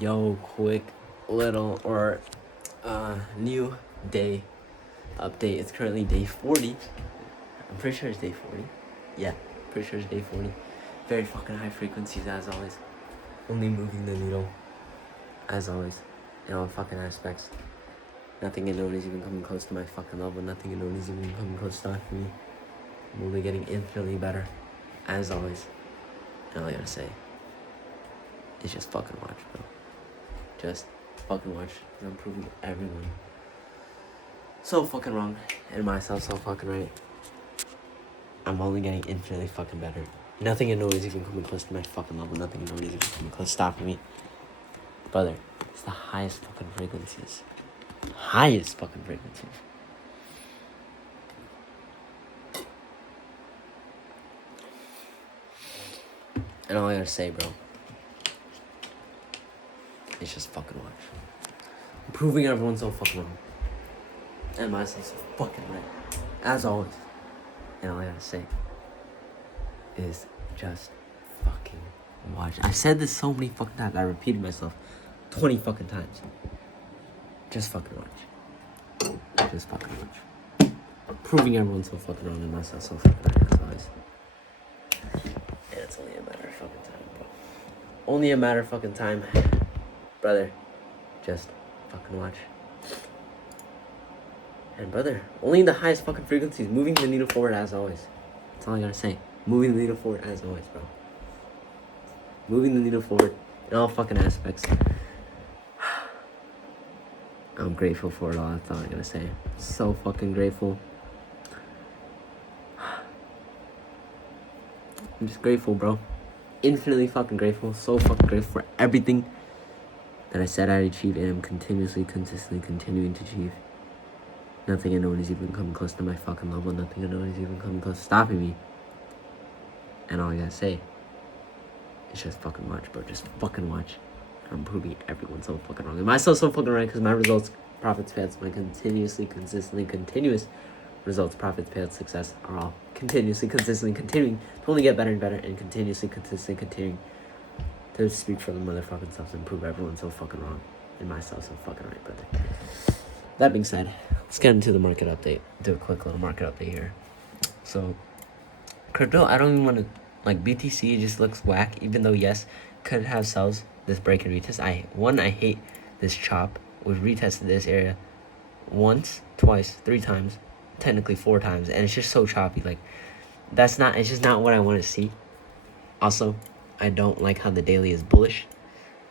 Yo, quick little new day update. It's currently day 40. I'm pretty sure it's day 40. Yeah, pretty sure it's day 40. Very fucking high frequencies as always. Only moving the needle as always in all fucking aspects. Nothing in known is even coming close to my fucking level. Nothing in known is even coming close to me. I'm only getting infinitely better as always. And all I gotta say is just fucking watch, bro. Just fucking watch. I'm proving everyone so fucking wrong and myself so fucking right. I'm only getting infinitely fucking better. Nothing in known is even coming close to my fucking level. Nothing in known is even coming close to stopping me. Brother, it's the highest fucking frequencies. Highest fucking frequencies. And all I gotta say, bro, is just fucking watch. I'm proving everyone so fucking wrong. And myself so fucking right. As always. And all I gotta say is just fucking watch. I've said this so many fucking times. I repeated myself 20 fucking times. Just fucking watch. Just fucking watch. Proving everyone so fucking wrong and myself so fucking right as always. And it's only a matter of fucking time, bro. Only a matter of fucking time. Brother, just fucking watch. And brother, only the highest fucking frequencies, moving the needle forward as always. That's all I gotta say. Moving the needle forward as always, bro. Moving the needle forward in all fucking aspects. I'm grateful for it all, that's all I gotta say. So fucking grateful. I'm just grateful, bro. Infinitely fucking grateful. So fucking grateful for everything that I said I'd achieve and I'm continuously, consistently continuing to achieve. Nothing I know is even coming close to my fucking level. Nothing I know is even coming close to stopping me. And all I gotta say is just fucking watch, bro. Just fucking watch. I'm proving everyone so fucking wrong. And myself so fucking right because my results, profits, payouts, my continuously, consistently, continuous results, profits, payouts, success are all continuously, consistently continuing to only get better and better and continuously, consistently continuing to speak for the motherfucking selves and prove everyone so fucking wrong. And myself so fucking right, brother. That being said, let's get into the market update. Do a quick little market update here. So, crypto, I don't even want to, like, BTC just looks whack, even though, yes, could have sells this break and retest. I hate this chop. We've retested this area once, twice, 3 times, technically 4 times, and it's just so choppy. Like, it's just not what I want to see. Also, I don't like how the daily is bullish.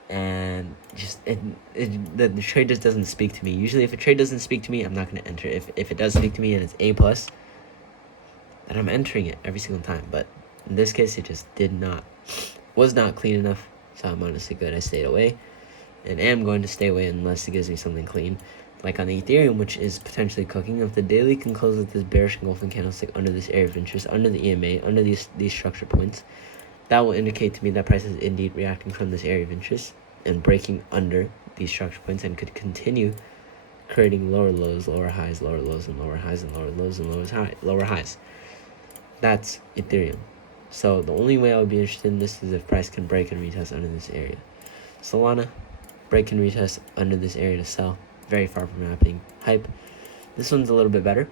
And just the trade just doesn't speak to me. Usually if a trade doesn't speak to me, I'm not going to enter. If it does speak to me and it's A+, then I'm entering it every single time. But in this case, it just was not clean enough. So I'm honestly good. I stayed away and am going to stay away unless it gives me something clean. Like on the Ethereum, which is potentially cooking. If the daily can close with this bearish engulfing candlestick under this area of interest, under the EMA, under these structure points, that will indicate to me that price is indeed reacting from this area of interest and breaking under these structure points and could continue creating lower lows, lower highs, lower lows, and lower highs, and lower lows, and lower highs. That's Ethereum. So the only way I would be interested in this is if price can break and retest under this area. Solana, break and retest under this area to sell. Very far from happening. Hype, this one's a little bit better.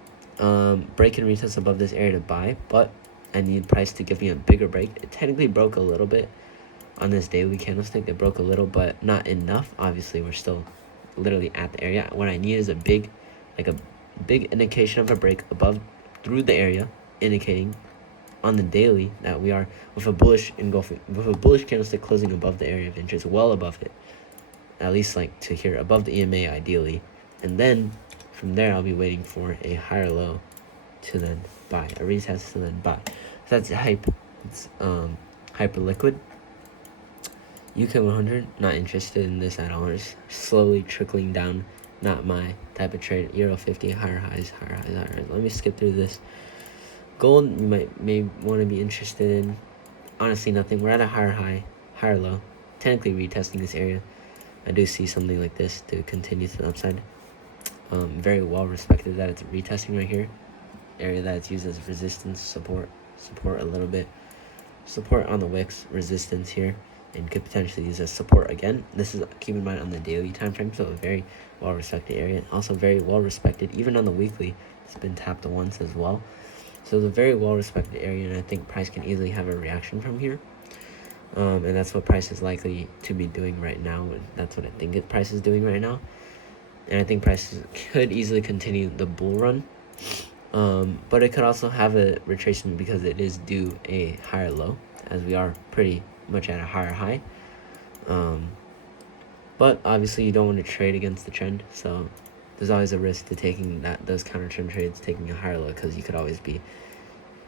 Break and retest above this area to buy, but I need price to give me a bigger break. It technically broke a little bit on this daily candlestick. It broke a little, but not enough. Obviously, we're still literally at the area. What I need is a big indication of a break above through the area, indicating on the daily that we are with a bullish candlestick closing above the area of interest, well above it. At least like to here above the EMA ideally. And then from there I'll be waiting for a higher low to then buy, a retest to then buy. So that's hype. It's hyper liquid. UK 100, not interested in this at all. It's slowly trickling down. Not my type of trade. Euro 50, higher highs, higher highs, higher highs. Let me skip through this. Gold, you may want to be interested in. Honestly, nothing. We're at a higher high, higher low. Technically retesting this area. I do see something like this to continue to the upside. Very well respected that it's retesting right here. Area that it's used as resistance, support a little bit. Support on the wicks, resistance here. and could potentially use as support again. This is, keep in mind, on the daily time frame, so a very well respected area, also very well respected even on the weekly. It's been tapped once as well, so it's a very well respected area, and I think price can easily have a reaction from here. And that's what price is likely to be doing right now, and that's what I think price is doing right now. And I think price could easily continue the bull run, but it could also have a retracement because it is due a higher low, as we are pretty much at a higher high. But obviously you don't want to trade against the trend, so there's always a risk to taking those counter trend trades, taking a higher low, because you could always be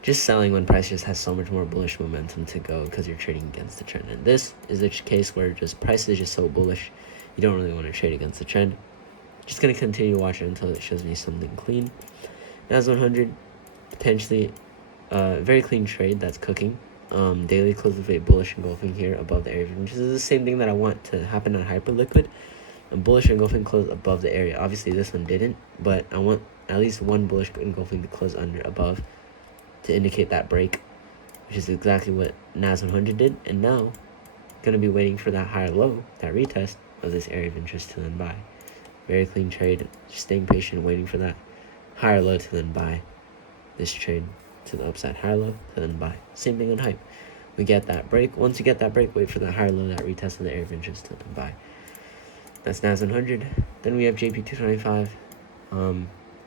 just selling when price just has so much more bullish momentum to go because you're trading against the trend. And this is a case where just price is just so bullish, you don't really want to trade against the trend. Just going to continue to watch it until it shows me something clean. NAS 100, potentially very clean trade that's cooking. Daily close with a bullish engulfing here above the area, which is the same thing that I want to happen on Hyperliquid. A bullish engulfing close above the area. Obviously this one didn't, but I want at least one bullish engulfing to close above to indicate that break, which is exactly what NAS 100 did. And now gonna be waiting for that higher low, that retest of this area of interest to then buy. Very clean trade, just staying patient, waiting for that higher low to then buy this trade to the upside. Higher low to then buy. Same thing on Hype. We get that break. Once you get that break, wait for the higher low, that retest of the area of interest to then buy. That's NAS 100. Then we have JP225.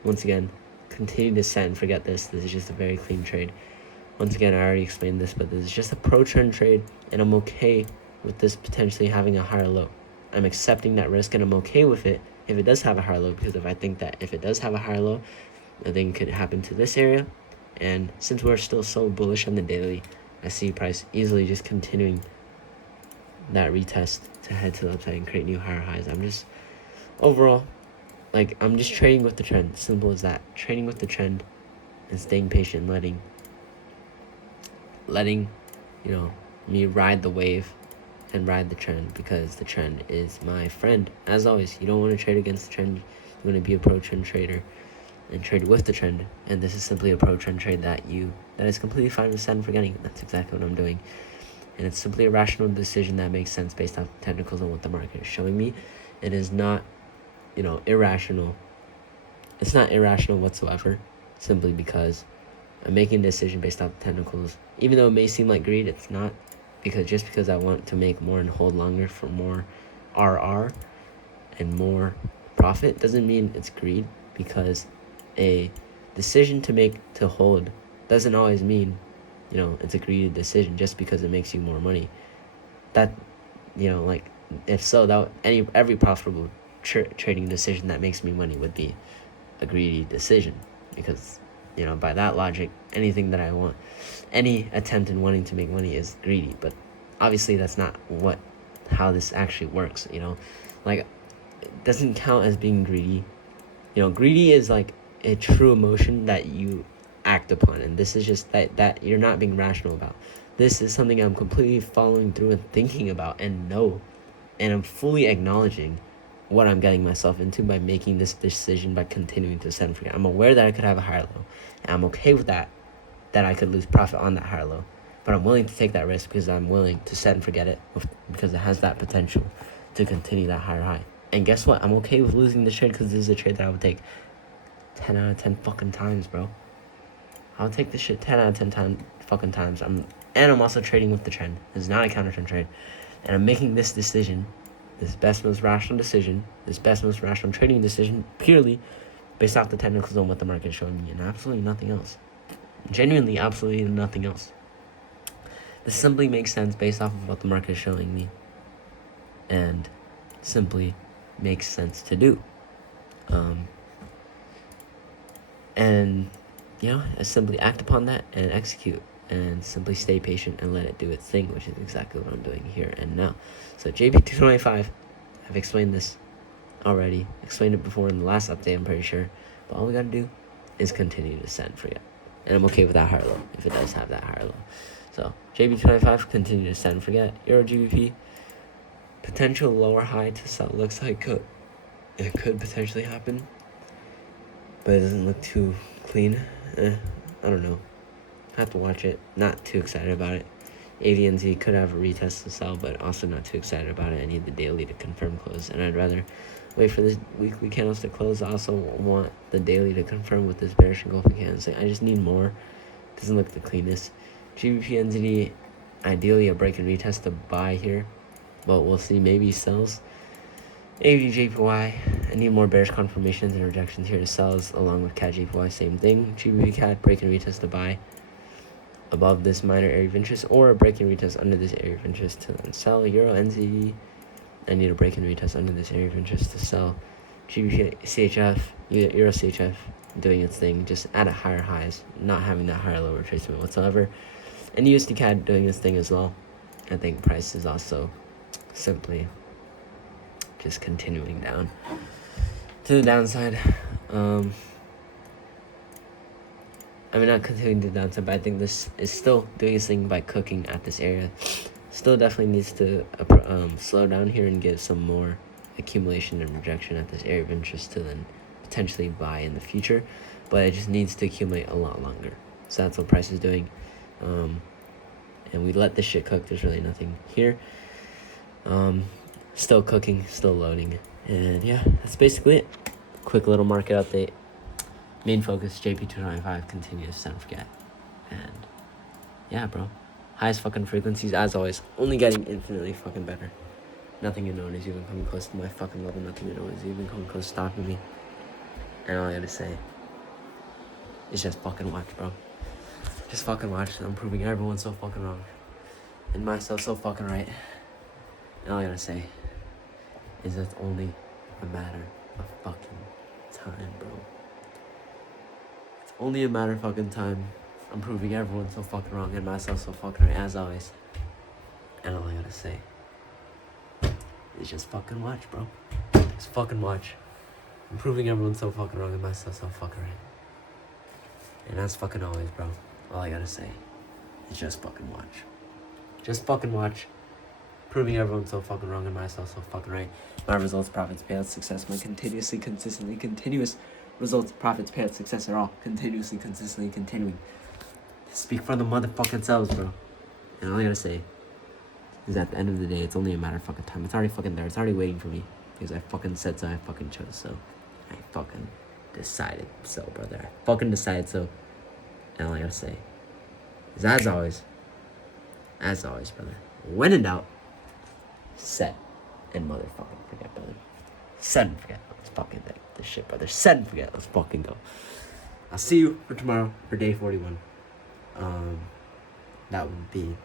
Once again, continue to set and forget this. This is just a very clean trade. Once again, I already explained this, but this is just a pro trend trade, and I'm okay with this potentially having a higher low. I'm accepting that risk, and I'm okay with it if it does have a higher low, because if I think that if it does have a higher low, I think it could happen to this area. And since we're still so bullish on the daily, I see price easily just continuing that retest to head to the upside and create new higher highs. I'm just overall, like, I'm just trading with the trend. Simple as that. Trading with the trend and staying patient, letting you know, me ride the wave and ride the trend, because the trend is my friend. As always, you don't want to trade against the trend. You want to be a pro trend trader and trade with the trend. And this is simply a pro trend trade that is completely fine with setting and forgetting. That's exactly what I'm doing. And it's simply a rational decision that makes sense based on technicals and what the market is showing me. It is not, irrational. It's not irrational whatsoever, simply because I'm making a decision based off technicals. Even though it may seem like greed, it's not. Because I want to make more and hold longer for more RR and more profit doesn't mean it's greed, because a decision to hold doesn't always mean, it's a greedy decision just because it makes you more money. That, if so, every profitable trading decision that makes me money would be a greedy decision, because, by that logic, anything that I want, any attempt in wanting to make money is greedy. But obviously that's not how this actually works. It doesn't count as being greedy. Greedy is like a true emotion that you act upon, and this is just that you're not being rational about. This is something I'm completely following through and thinking about, and I'm fully acknowledging what I'm getting myself into by making this decision, by continuing to set and forget. I'm aware that I could have a higher low, and I'm okay with that I could lose profit on that higher low, but I'm willing to take that risk because I'm willing to set and forget it, because it has that potential to continue that higher high. And guess what? I'm okay with losing this trade, because this is a trade that I would take 10 out of 10 fucking times, bro. I'll take this shit 10 out of 10 fucking times. I'm also trading with the trend. This is not a counter trend trade. And I'm making this decision, this best, most rational decision, this best, most rational trading decision, purely based off the technicals on what the market is showing me, and absolutely nothing else. Genuinely, absolutely nothing else. This simply makes sense based off of what the market is showing me, and simply makes sense to do. I simply act upon that and execute, and simply stay patient and let it do its thing, which is exactly what I'm doing here and now. So JP225, I've explained this already, explained it before in the last update, I'm pretty sure, but all we gotta do is continue to set and forget, and I'm okay with that higher low if it does have that higher low. So JP25, continue to set and forget. Euro GBP, potential lower high to sell. Looks like it could potentially happen, but it doesn't look too clean. I don't know. I have to watch it. Not too excited about it. AVNZ could have a retest to sell, but also not too excited about it. I need the daily to confirm close, and I'd rather wait for this weekly candles to close. I also want the daily to confirm with this bearish engulfing candle. I just need more. Doesn't look the cleanest. GBP NZD, ideally a break and retest to buy here, but we'll see. Maybe sells. AVJPY, I need more bearish confirmations and rejections here to sells, along with CAD JPY, same thing. GBP CAD, break and retest to buy above this minor area of interest, or a break and retest under this area of interest to then sell. Euro NZD, I need a break and retest under this area of interest to sell. GBP CHF, Euro CHF doing its thing, just at a higher highs, not having that higher low retracement whatsoever. And USD CAD doing its thing as well. I think price is also simply just continuing down to the downside. I mean, not continuing to the downside, but I think this is still doing its thing by cooking at this area. Still definitely needs to slow down here and get some more accumulation and rejection at this area of interest to then potentially buy in the future, but it just needs to accumulate a lot longer. So that's what price is doing. And we let this shit cook. There's really nothing here. Still cooking, still loading, and yeah, that's basically it. Quick little market update. Main focus, JP295 continues, don't forget. And yeah, bro, highest fucking frequencies as always, only getting infinitely fucking better. Nothing you know is even coming close to my fucking level. Nothing you know is even coming close to stopping me. And all I gotta say is just fucking watch, bro. Just fucking watch. I'm proving everyone so fucking wrong and myself so fucking right. And all I gotta say is it's only a matter of fucking time, bro. It's only a matter of fucking time. I'm proving everyone so fucking wrong and myself so fucking right, as always. And all I gotta say is just fucking watch, bro. Just fucking watch. I'm proving everyone so fucking wrong and myself so fucking right. And that's fucking always, bro. All I gotta say is just fucking watch. Just fucking watch. Proving everyone so fucking wrong and myself so fucking right. My results, profits, payouts, success, my continuously, consistently, continuous results, profits, payouts, success are all continuously, consistently, continuing. Speak for the motherfucking selves, bro. And all I gotta say is at the end of the day, it's only a matter of fucking time. It's already fucking there. It's already waiting for me. Because I fucking said so. I fucking chose so. I fucking decided so, brother. I fucking decided so. And all I gotta say is as always, brother, when in doubt, set and motherfucking forget, brother. Set and forget. Let's fucking think this shit, brother. Set and forget. Let's fucking go. I'll see you for tomorrow for day 41. That would be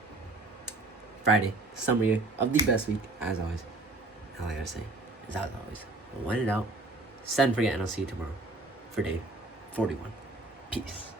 Friday, summary of the best week, as always. All I gotta say is as always, when in doubt, set and forget, and I'll see you tomorrow for day 41. Peace.